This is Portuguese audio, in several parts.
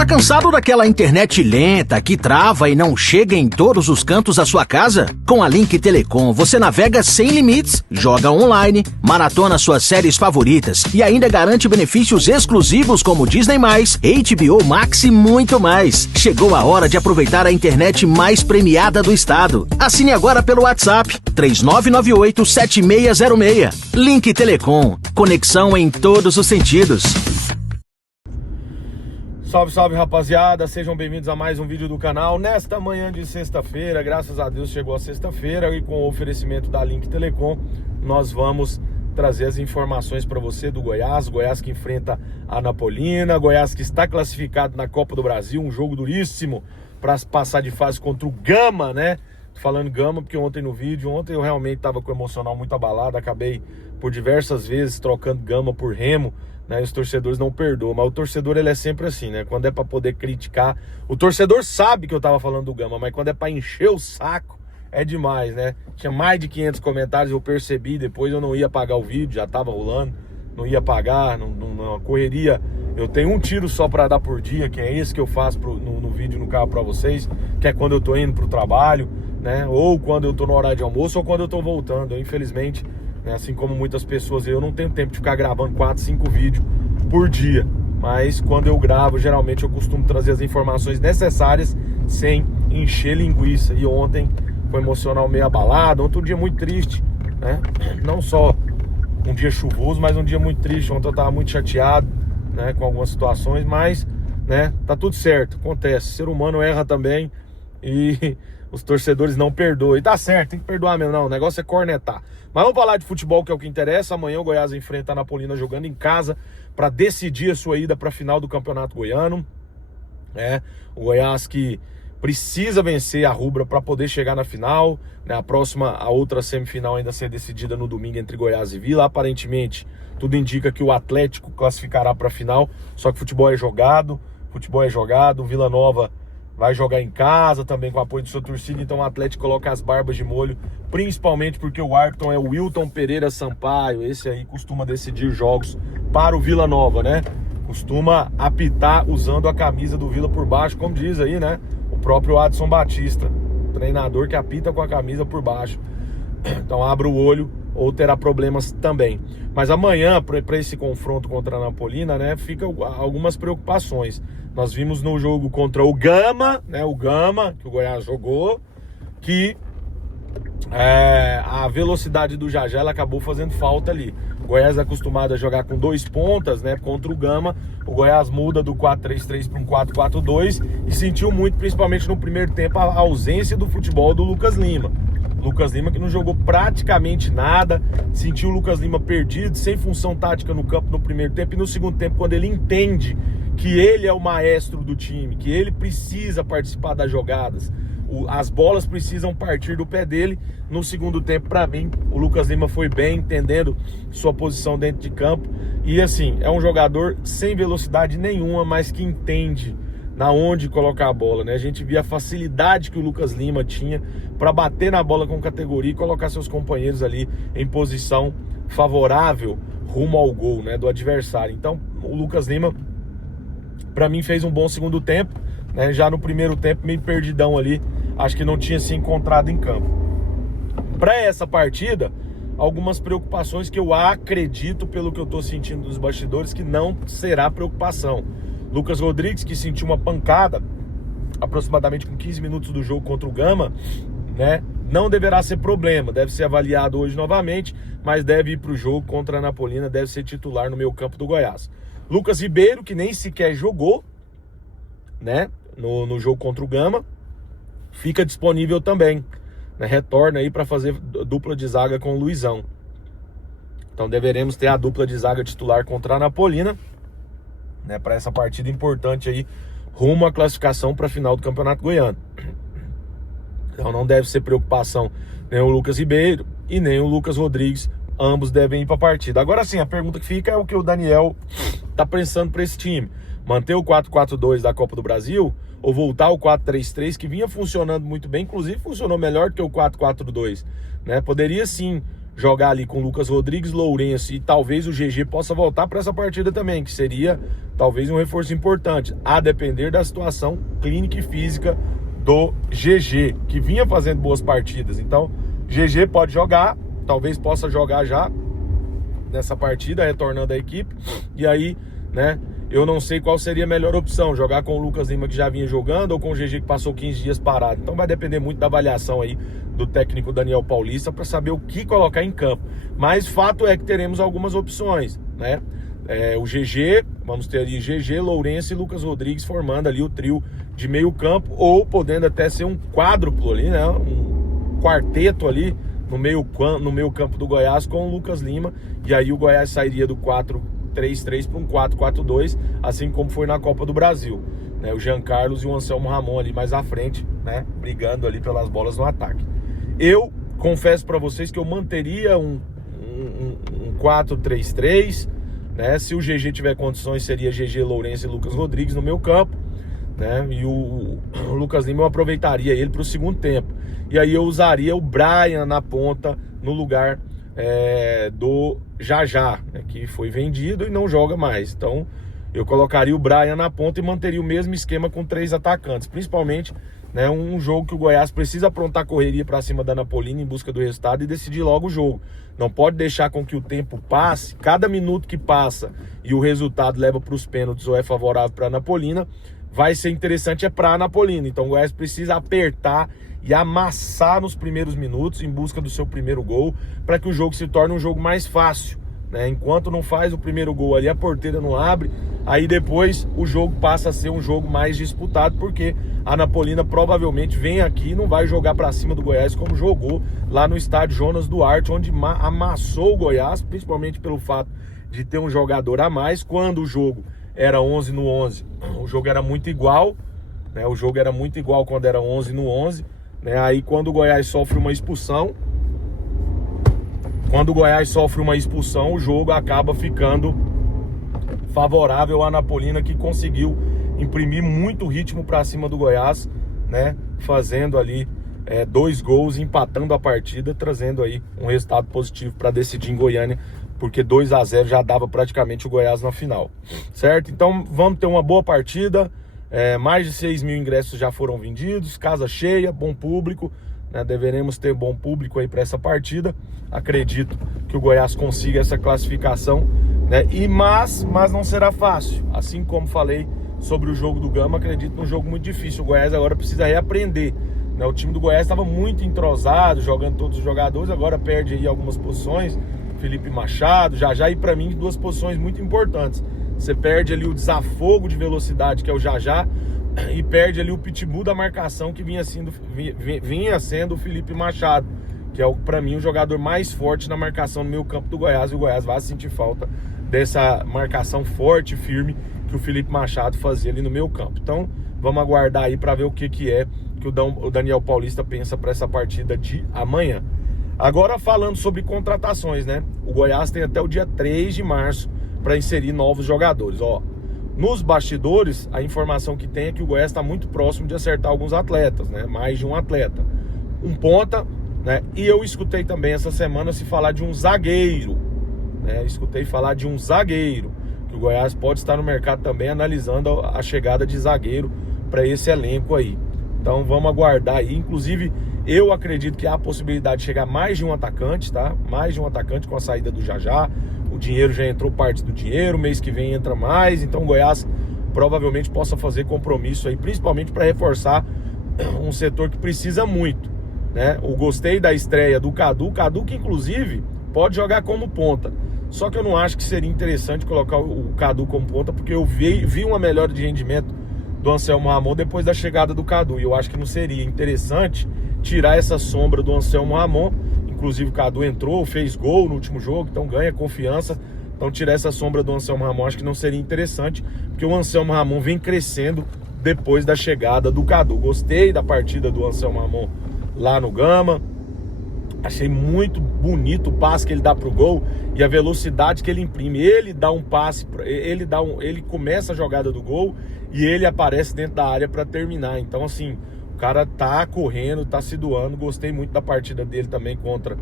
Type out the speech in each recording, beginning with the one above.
Tá cansado daquela internet lenta que trava e não chega em todos os cantos da sua casa? Com a Link Telecom você navega sem limites, joga online, maratona suas séries favoritas e ainda garante benefícios exclusivos como Disney+, HBO Max e muito mais. Chegou a hora de aproveitar a internet mais premiada do estado. Assine agora pelo WhatsApp 3998-7606. Link Telecom, conexão em todos os sentidos. Salve, salve, rapaziada, sejam bem-vindos a mais um vídeo do canal. Nesta manhã de sexta-feira, graças a Deus chegou a sexta-feira e com o oferecimento da Link Telecom, nós vamos trazer as informações para você do Goiás. Goiás que enfrenta a Anapolina, Goiás que está classificado na Copa do Brasil, um jogo duríssimo para passar de fase contra o Gama, né? Tô falando Gama porque ontem eu realmente estava com o emocional muito abalado, acabei por diversas vezes trocando Gama por Remo, né? Os torcedores não perdoam, mas o torcedor ele é sempre assim, né? Quando é para poder criticar, o torcedor sabe que eu tava falando do Gama, mas quando é para encher o saco, é demais, né? Tinha mais de 500 comentários, eu percebi, depois eu não ia apagar o vídeo, já tava rolando, não ia apagar, não correria. Eu tenho um tiro só para dar por dia, que é esse que eu faço no vídeo no carro para vocês, que é quando eu tô indo pro trabalho, né? Ou quando eu tô no horário de almoço, ou quando eu tô voltando. Eu, infelizmente, né, assim como muitas pessoas, eu não tenho tempo de ficar gravando 4, 5 vídeos por dia. Mas quando eu gravo, geralmente eu costumo trazer as informações necessárias sem encher linguiça. E ontem foi emocional meio abalado, ontem um dia muito triste, né? Não só um dia chuvoso, mas um dia muito triste. Ontem eu tava muito chateado, né, com algumas situações, mas, né, tá tudo certo, acontece. O ser humano erra também e os torcedores não perdoam. E tá certo, tem que perdoar mesmo, não, o negócio é cornetar. Mas vamos falar de futebol, que é o que interessa. Amanhã o Goiás enfrenta a Anapolina jogando em casa para decidir a sua ida para a final do Campeonato Goiano. O Goiás que precisa vencer a Rubra para poder chegar na final, né? A outra semifinal ainda ser decidida no domingo entre Goiás e Vila. Aparentemente, tudo indica que o Atlético classificará para a final, só que futebol é jogado, o Vila Nova vai jogar em casa também com o apoio de sua torcida, então o Atlético coloca as barbas de molho, principalmente porque o árbitro é o Wilton Pereira Sampaio. Esse aí costuma decidir jogos para o Vila Nova, né? Costuma apitar usando a camisa do Vila por baixo, como diz aí, né? O próprio Adson Batista, treinador que apita com a camisa por baixo. Então abra o olho ou terá problemas também. Mas amanhã, para esse confronto contra a Anapolina, né, fica algumas preocupações. Nós vimos no jogo contra o Gama, né, o Gama, que o Goiás jogou, que a velocidade do Jajá ela acabou fazendo falta ali. O Goiás é acostumado a jogar com 2 pontas, né, contra o Gama. O Goiás muda do 4-3-3 para um 4-4-2 e sentiu muito, principalmente no primeiro tempo, a ausência do futebol do Lucas Lima. Lucas Lima que não jogou praticamente nada, sentiu o Lucas Lima perdido, sem função tática no campo no primeiro tempo, e no segundo tempo, quando ele entende que ele é o maestro do time, que ele precisa participar das jogadas, as bolas precisam partir do pé dele. No segundo tempo, para mim, o Lucas Lima foi bem, entendendo sua posição dentro de campo, e assim, é um jogador sem velocidade nenhuma, mas que entende na onde colocar a bola, né? A gente via a facilidade que o Lucas Lima tinha para bater na bola com categoria e colocar seus companheiros ali em posição favorável rumo ao gol, né, do adversário. Então, o Lucas Lima, para mim, fez um bom segundo tempo, né? Já no primeiro tempo, meio perdidão ali, acho que não tinha se encontrado em campo. Para essa partida, algumas preocupações que eu acredito, pelo que eu tô sentindo dos bastidores, que não será preocupação. Lucas Rodrigues, que sentiu uma pancada aproximadamente com 15 minutos do jogo contra o Gama, né? Não deverá ser problema, deve ser avaliado hoje novamente, mas deve ir para o jogo contra a Anapolina, deve ser titular no meio campo do Goiás. Lucas Ribeiro, que nem sequer jogou, né, no jogo contra o Gama, fica disponível também, né? Retorna aí para fazer dupla de zaga com o Luizão. Então deveremos ter a dupla de zaga titular contra a Anapolina, né, para essa partida importante aí, rumo à classificação para a final do Campeonato Goiano. Então não deve ser preocupação nem o Lucas Ribeiro e nem o Lucas Rodrigues, ambos devem ir para a partida. Agora sim, a pergunta que fica é o que o Daniel tá pensando para esse time: manter o 4-4-2 da Copa do Brasil ou voltar ao 4-3-3, que vinha funcionando muito bem, inclusive funcionou melhor do que o 4-4-2, né? Poderia sim jogar ali com Lucas Rodrigues, Lourenço e talvez o GG possa voltar para essa partida também, que seria talvez um reforço importante, a depender da situação clínica e física do GG, que vinha fazendo boas partidas. Então, GG pode jogar, talvez possa jogar já nessa partida, retornando à equipe. E aí, né, eu não sei qual seria a melhor opção, jogar com o Lucas Lima, que já vinha jogando, ou com o GG, que passou 15 dias parado. Então vai depender muito da avaliação aí do técnico Daniel Paulista para saber o que colocar em campo. Mas fato é que teremos algumas opções, né? O GG, vamos ter ali GG, Lourenço e Lucas Rodrigues formando ali o trio de meio campo, ou podendo até ser um quádruplo ali, né? Um quarteto ali no meio campo do Goiás com o Lucas Lima, e aí o Goiás sairia do 4-3-3 para um 4-4-2, assim como foi na Copa do Brasil, né? O Jean Carlos e o Anselmo Ramon ali mais à frente, né? Brigando ali pelas bolas no ataque. Eu confesso para vocês que eu manteria um 4-3-3, né? Se o GG tiver condições, seria GG, Lourenço e Lucas Rodrigues no meu campo, né? E o Lucas Lima, eu aproveitaria ele para o segundo tempo. E aí eu usaria o Brian na ponta no lugar do Jajá, né, que foi vendido e não joga mais. Então eu colocaria o Brian na ponta e manteria o mesmo esquema com 3 atacantes. Principalmente, né, um jogo que o Goiás precisa aprontar correria para cima da Napolina em busca do resultado e decidir logo o jogo. Não pode deixar com que o tempo passe. Cada minuto que passa e o resultado leva para os pênaltis ou é favorável para a Napolina, vai ser interessante para a Napolina. Então o Goiás precisa apertar e amassar nos primeiros minutos em busca do seu primeiro gol, para que o jogo se torne um jogo mais fácil, né? Enquanto não faz o primeiro gol ali, a porteira não abre, aí depois o jogo passa a ser um jogo mais disputado, porque a Napolina provavelmente vem aqui e não vai jogar para cima do Goiás como jogou lá no estádio Jonas Duarte, onde amassou o Goiás, principalmente pelo fato de ter um jogador a mais. Quando o jogo era 11 no 11, o jogo era muito igual, né? O jogo era muito igual quando era 11 no 11, né? Aí quando o Goiás sofre uma expulsão, o jogo acaba ficando favorável à Napolina, que conseguiu imprimir muito ritmo para cima do Goiás, né? Fazendo ali 2 gols, empatando a partida, trazendo aí um resultado positivo para decidir em Goiânia, porque 2-0 já dava praticamente o Goiás na final, certo? Então vamos ter uma boa partida. Mais de 6 mil ingressos já foram vendidos, casa cheia, bom público, né? Deveremos ter bom público aí para essa partida. Acredito que o Goiás consiga essa classificação, né? Mas não será fácil. Assim como falei sobre o jogo do Gama, acredito num jogo muito difícil. O Goiás agora precisa reaprender, né? O time do Goiás estava muito entrosado, jogando todos os jogadores, agora perde aí algumas posições, Felipe Machado, Jajá, e para mim 2 posições muito importantes. Você perde ali o desafogo de velocidade, que é o Jajá, e perde ali o pitbull da marcação, que vinha sendo o Felipe Machado, que é, para mim, o jogador mais forte na marcação no meio campo do Goiás. E o Goiás vai sentir falta dessa marcação forte e firme que o Felipe Machado fazia ali no meio campo. Então vamos aguardar aí para ver o que o Daniel Paulista pensa para essa partida de amanhã. Agora, falando sobre contratações, né? O Goiás tem até o dia 3 de março para inserir novos jogadores. Nos bastidores, a informação que tem é que o Goiás está muito próximo de acertar alguns atletas, né? Mais de um atleta, um ponta, né? E eu escutei também essa semana se falar de um zagueiro, né? Que o Goiás pode estar no mercado também, analisando a chegada de zagueiro para esse elenco aí. Então vamos aguardar aí. Inclusive, eu acredito que há a possibilidade de chegar mais de um atacante, tá? Mais de um atacante com a saída do Jajá. O dinheiro já entrou, parte do dinheiro, mês que vem entra mais. Então o Goiás provavelmente possa fazer compromisso aí, principalmente para reforçar um setor que precisa muito, né? Eu gostei da estreia do Cadu, que inclusive pode jogar como ponta. Só que eu não acho que seria interessante colocar o Cadu como ponta, porque eu vi uma melhora de rendimento do Anselmo Ramon depois da chegada do Cadu. E eu acho que não seria interessante tirar essa sombra do Anselmo Ramon. Inclusive o Cadu entrou, fez gol no último jogo, então ganha confiança. Então tirar essa sombra do Anselmo Ramon acho que não seria interessante, porque o Anselmo Ramon vem crescendo depois da chegada do Cadu. Gostei da partida do Anselmo Ramon lá no Gama. Achei muito bonito o passe que ele dá pro gol e a velocidade que ele imprime. Ele dá um passe, ele começa a jogada do gol e ele aparece dentro da área para terminar. Então assim, o cara tá correndo, tá se doando. Gostei muito da partida dele também contra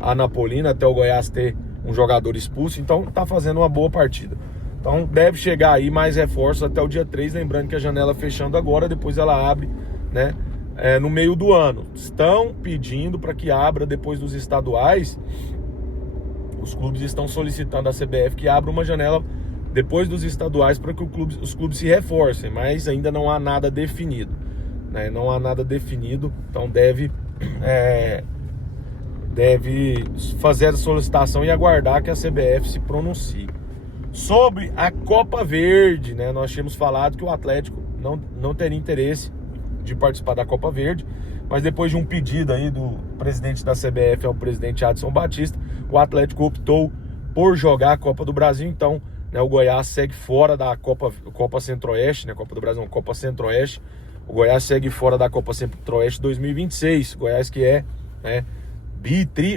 Anapolina, até o Goiás ter um jogador expulso. Então tá fazendo uma boa partida. Então deve chegar aí mais reforços até o dia 3, lembrando que a janela fechando agora, depois ela abre, né, no meio do ano. Estão pedindo para que abra depois dos estaduais. Os clubes estão solicitando à CBF que abra uma janela depois dos estaduais para que os clubes se reforcem, mas ainda não há nada definido, né? Não há nada definido, então deve fazer a solicitação e aguardar que a CBF se pronuncie. Sobre a Copa Verde, né? Nós tínhamos falado que o Atlético não teria interesse de participar da Copa Verde, mas depois de um pedido aí do presidente da CBF ao presidente Adson Batista, o Atlético optou por jogar a Copa do Brasil. Então, né, o Goiás segue fora da Copa Centro-Oeste, né? Copa do Brasil, não, Copa Centro-Oeste. O Goiás segue fora da Copa Centro-Oeste 2026. Goiás que é, né,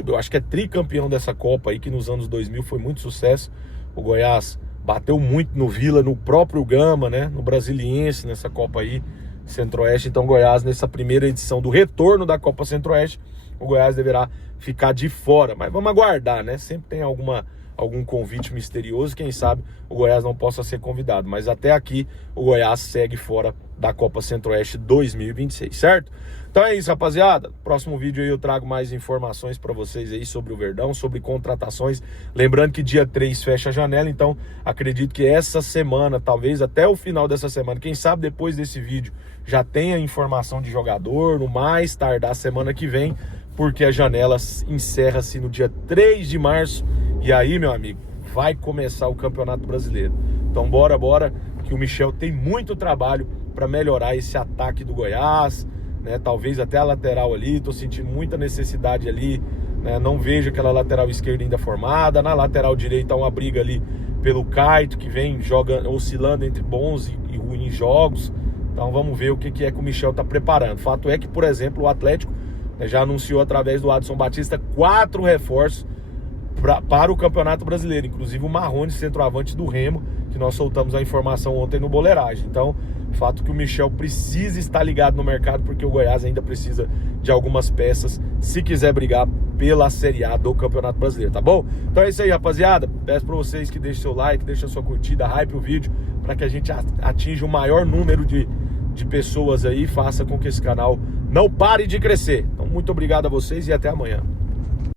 eu acho que é tricampeão dessa Copa aí, que nos anos 2000 foi muito sucesso. O Goiás bateu muito no Vila, no próprio Gama, né, no Brasiliense, nessa Copa aí, Centro-Oeste. Então, Goiás, nessa primeira edição do retorno da Copa Centro-Oeste, o Goiás deverá ficar de fora. Mas vamos aguardar, né? Sempre tem algum convite misterioso, quem sabe o Goiás não possa ser convidado. Mas até aqui, o Goiás segue fora da Copa Centro-Oeste 2026, certo? Então é isso, rapaziada. Próximo vídeo aí eu trago mais informações para vocês aí sobre o Verdão, sobre contratações. Lembrando que dia 3 fecha a janela, então acredito que essa semana, talvez até o final dessa semana, quem sabe depois desse vídeo, já tenha informação de jogador, no mais tardar semana que vem, porque a janela encerra-se no dia 3 de março. E aí, meu amigo, vai começar o Campeonato Brasileiro. Então bora, que o Michel tem muito trabalho para melhorar esse ataque do Goiás, né? Talvez até a lateral ali, tô sentindo muita necessidade ali, né? Não vejo aquela lateral esquerda ainda formada. Na lateral direita há uma briga ali pelo Caito, que vem jogando, oscilando entre bons e ruins jogos. Então vamos ver o que é que o Michel tá preparando. Fato é que, por exemplo, o Atlético, né, já anunciou através do Adson Batista 4 reforços para o Campeonato Brasileiro, inclusive o Marrone, centroavante do Remo, que nós soltamos a informação ontem no Boleiragem. Então, fato que o Michel precisa estar ligado no mercado, porque o Goiás ainda precisa de algumas peças se quiser brigar pela Série A do Campeonato Brasileiro, tá bom? Então é isso aí, rapaziada. Peço para vocês que deixem seu like, deixem a sua curtida, hype o vídeo, para que a gente atinja o maior número de pessoas aí e faça com que esse canal não pare de crescer. Então, muito obrigado a vocês e até amanhã.